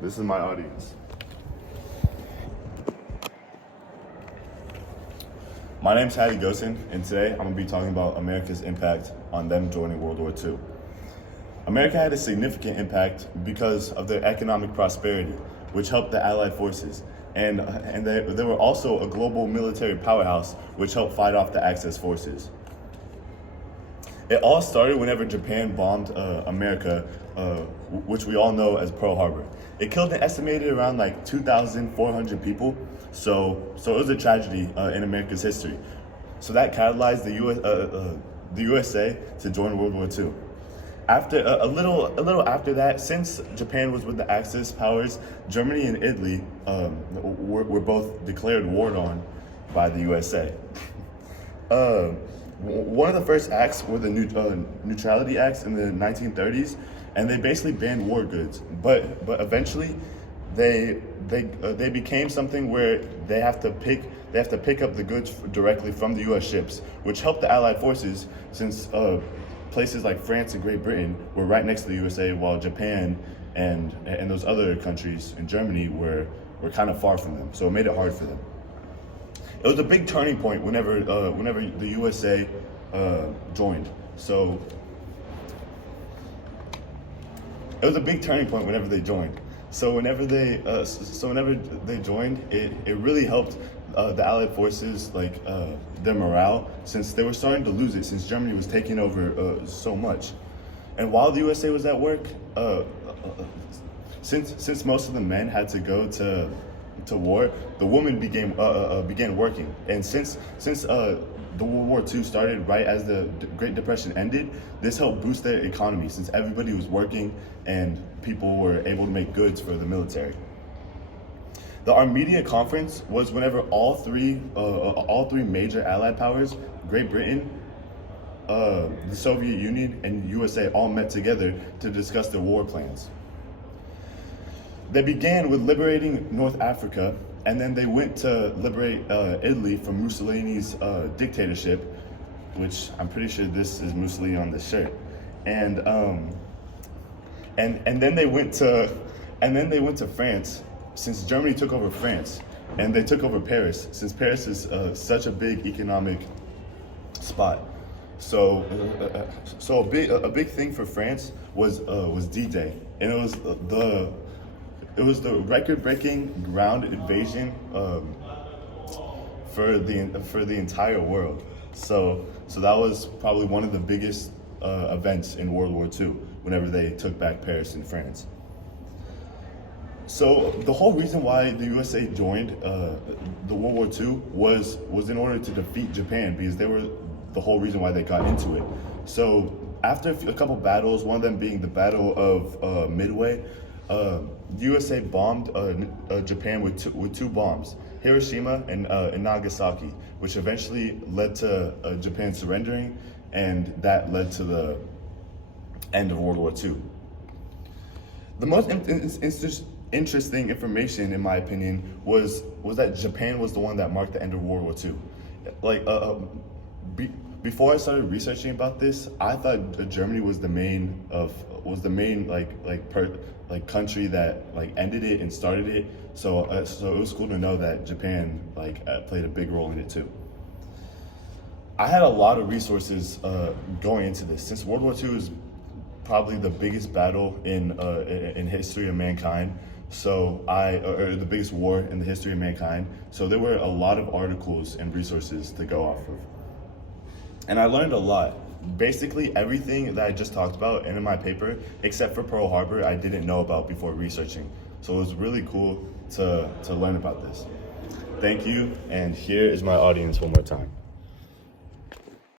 This is my audience. My name's Hattie Gosen, and today I'm going to be talking about America's impact on them joining World War II. America had a significant impact because of their economic prosperity, which helped the Allied forces. And they were also a global military powerhouse, which helped fight off the Axis forces. It all started whenever Japan bombed America, which we all know as Pearl Harbor. It killed an estimated around like 2,400 people, so it was a tragedy in America's history. So that catalyzed the USA to join World War II. After a little after that, since Japan was with the Axis powers, Germany and Italy were both declared war on by the USA. One of the first acts were the Neutrality Acts in the 1930s, and they basically banned war goods. But eventually, they became something where they have to pick up the goods directly from the U.S. ships, which helped the Allied forces since places like France and Great Britain were right next to the USA, while Japan and those other countries in Germany were kind of far from them. So it made it hard for them. It was a big turning point whenever the USA joined. So it was a big turning point whenever they joined. So whenever they joined, it really helped the Allied forces, like their morale, since they were starting to lose it, since Germany was taking over so much. And while the USA was at work, since most of the men had to go to war, the women began working. And since the World War II started right as the Great Depression ended, this helped boost their economy since everybody was working and people were able to make goods for the military. The Armenia Conference was whenever all three major Allied powers, Great Britain, the Soviet Union, and USA, all met together to discuss their war plans. They began with liberating North Africa, and then they went to liberate Italy from Mussolini's dictatorship, which I'm pretty sure this is Mussolini on this shirt. And then they went to France, since Germany took over France, and they took over Paris, since Paris is such a big economic spot. So a big thing for France was D-Day, and it was the record-breaking ground invasion for the entire world. So that was probably one of the biggest events in World War II, whenever they took back Paris and France. So the whole reason why the USA joined the World War II was in order to defeat Japan, because they were the whole reason why they got into it. So after a couple battles, one of them being the Battle of Midway, the USA bombed Japan with two bombs, Hiroshima and Nagasaki, which eventually led to Japan surrendering, and that led to the end of World War II. The most interesting information, in my opinion, was that Japan was the one that marked the end of World War II. Like, before I started researching about this, I thought Germany was the main country that ended it and started it. So it was cool to know that Japan played a big role in it too. I had a lot of resources going into this, since World War II is probably the biggest battle in history of mankind. So or the biggest war in the history of mankind. So there were a lot of articles and resources to go off of. And I learned a lot. Basically everything that I just talked about and in my paper, except for Pearl Harbor, I didn't know about before researching. So it was really cool to learn about this. Thank you, and here is my audience one more time.